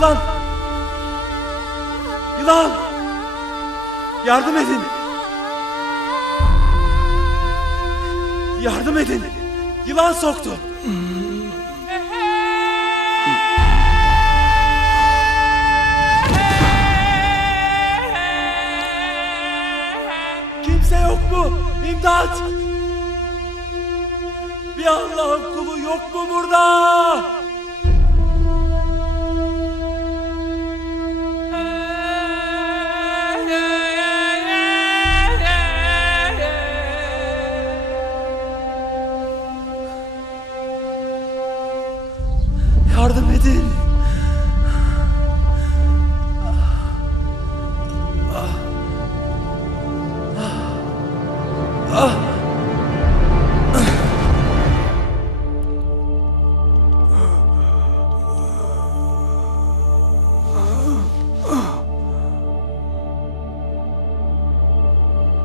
Yılan! Yılan! Yardım edin! Yardım edin! Yılan soktu! Kimse yok mu? İmdat! Bir Allah'ın kulu yok mu burada? Yardım edin.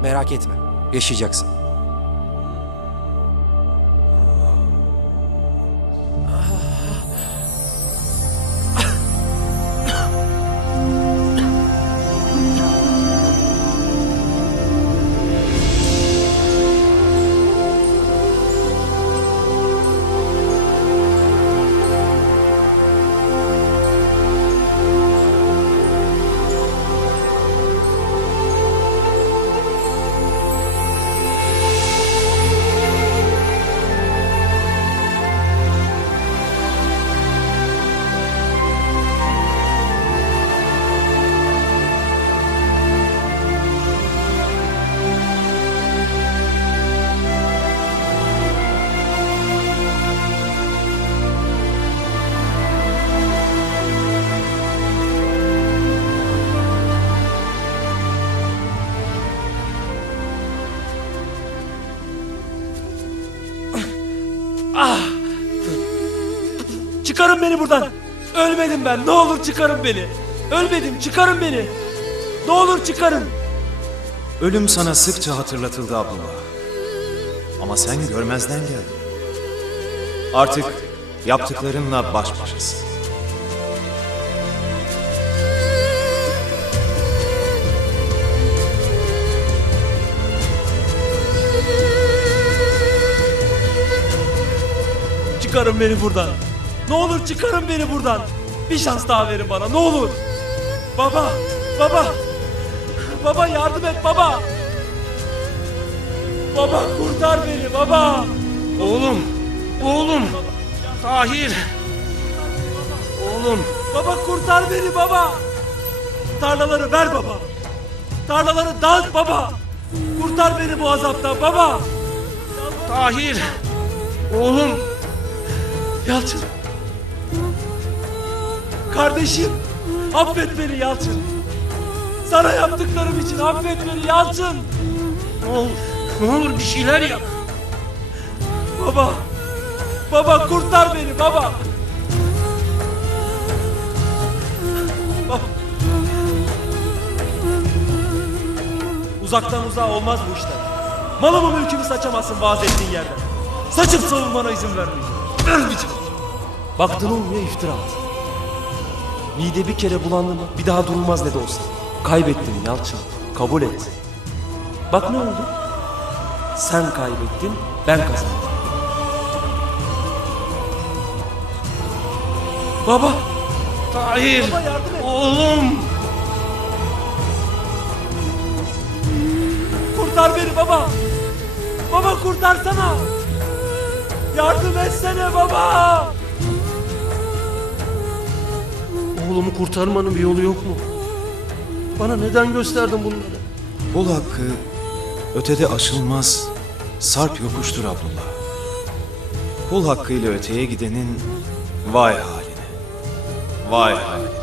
Merak etme. Yaşayacaksın. Çıkarın beni buradan. Ölmedim ben. Ne olur çıkarın beni. Ölmedim. Çıkarın beni. Ne olur çıkarın. Ölüm sana sıkça hatırlatıldı Abdullah. Ama sen görmezden geldin. Artık yaptıklarınla baş başasın. Çıkarın beni buradan. Ne olur çıkarın beni buradan. Bir şans daha verin bana. Ne olur. Baba. Baba. Baba yardım et baba. Baba kurtar beni baba. Oğlum, oğlum, Tahir. Oğlum, Baba kurtar beni baba. Tarlaları ver baba. Tarlaları dağıt baba. Kurtar beni bu azaptan baba. Tahir. Oğlum, Yalçın. Kardeşim. Affet beni Yalçın. Sana yaptıklarım için affet beni Yalçın. ne olur, ne olur bir şeyler yap. Baba. Baba kurtar beni baba. Baba. Uzaktan uzağa olmaz bu işler. Malımı mülkümü saçamazsın vaaz ettiğin yerden. Saçıp savunmana izin vermeyeceğim. Vermeyeceğim. Baktın olmuyor iftira at. Mide bir kere bulandı mı bir daha durulmaz ne de olsa. Kaybettin Yalçın. Kabul et. Bak ne oldu? Sen kaybettin, ben kazandım. Baba, Tahir. baba yardım et. Oğlum, Kurtar beni baba. Baba kurtarsana. Yardım etsene baba. oğlumu kurtarmanın bir yolu yok mu? Bana neden gösterdin bunları? Kul hakkı ötede aşılmaz sarp yokuştur Abdullah. Kul hakkıyla öteye gidenin vay haline. Vay haline.